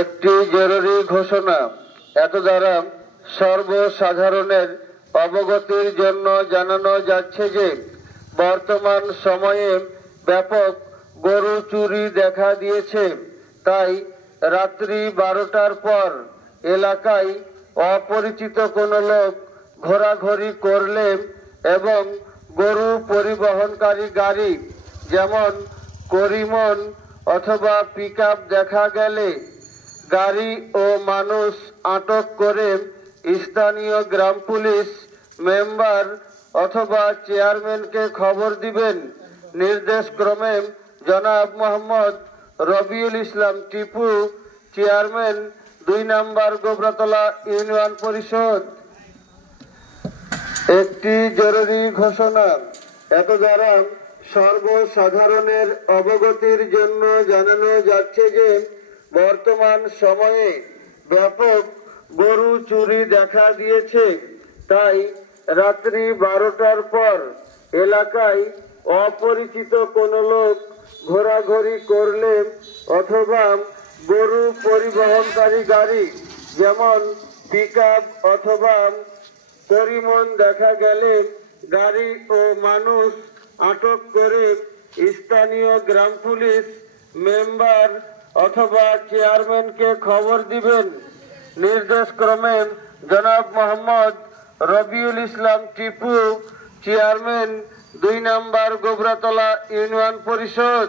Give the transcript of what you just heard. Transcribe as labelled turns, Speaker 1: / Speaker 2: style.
Speaker 1: একটি জরুরি ঘোষণা। এত দ্বারা সর্বসাধারণের অবগতির জন্য জানানো যাচ্ছে যে, বর্তমান সময়ে ব্যাপক গরু চুরি দেখা দিয়েছে। তাই রাত্রি বারোটার পর এলাকায় অপরিচিত কোনো লোক ঘোরাঘুরি করলে এবং গরু পরিবহনকারী গাড়ি, যেমন করিমন অথবা পিকআপ দেখা গেলে গাড়ি ও মানুষ আটক করে স্থানীয় গ্রাম পুলিশ মেম্বার অথবা চেয়ারম্যানকে খবর দিবেন। নির্দেশ ক্রমে জনাব মোহাম্মদ রবিউল ইসলাম টিপু, চেয়ারম্যান, দুই নাম্বার গোবরাতলা ইউনিয়ন পরিষদ। একটি জরুরি ঘোষণা। এত দ্বারা সর্বসাধারণের অবগতির জন্য জানানো যাচ্ছে যে, বর্তমান সময়ে ব্যাপক গরু চুরি দেখা দিয়েছে। তাই রাত্রি বারোটার পর এলাকায় অপরিচিত কোনো লোক ঘোরাঘুরি করলে অথবা গরু পরিবহনকারী গাড়ি যেমন পিক অথবা পরিমন দেখা গেলে গাড়ি ও মানুষ আটক করে স্থানীয় গ্রাম পুলিশ মেম্বার অথবা চেয়ারম্যানকে খবর দিবেন। নির্দেশ ক্রমে জনাব মোহাম্মদ রবিউল ইসলাম টিপু, চেয়ারম্যান, দুই নাম্বার গোবরাতলা ইউনিয়ন পরিষদ।